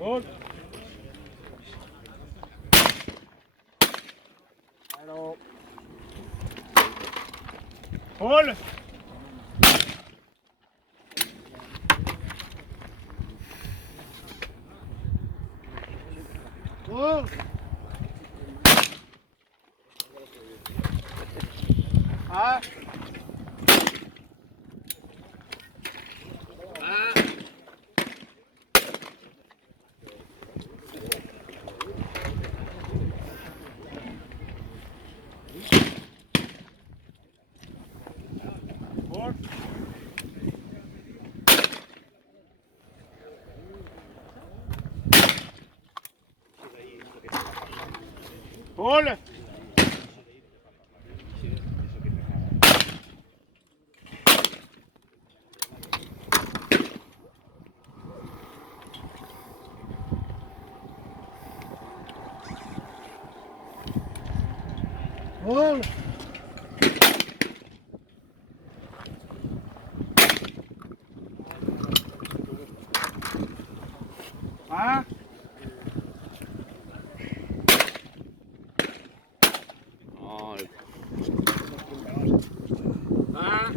Gol. Gol. Gol. Ah. Gol. Gol. Gol. Ah. Ah.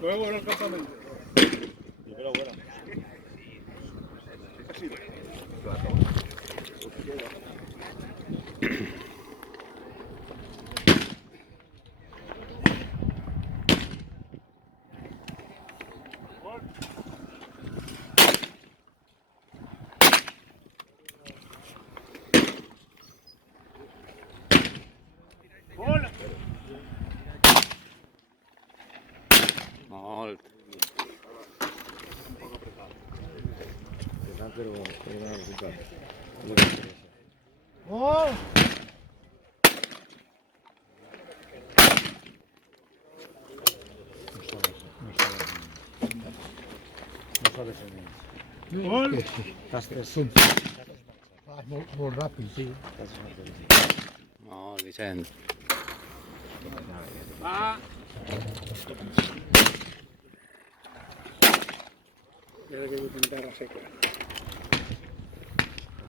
Fue bueno el campamento. Yo creo bueno. Gol. Molt. Gol. Gol. Molt ràpid, sí. Molt, Vicent. Ah. Ja que tinc terra seca.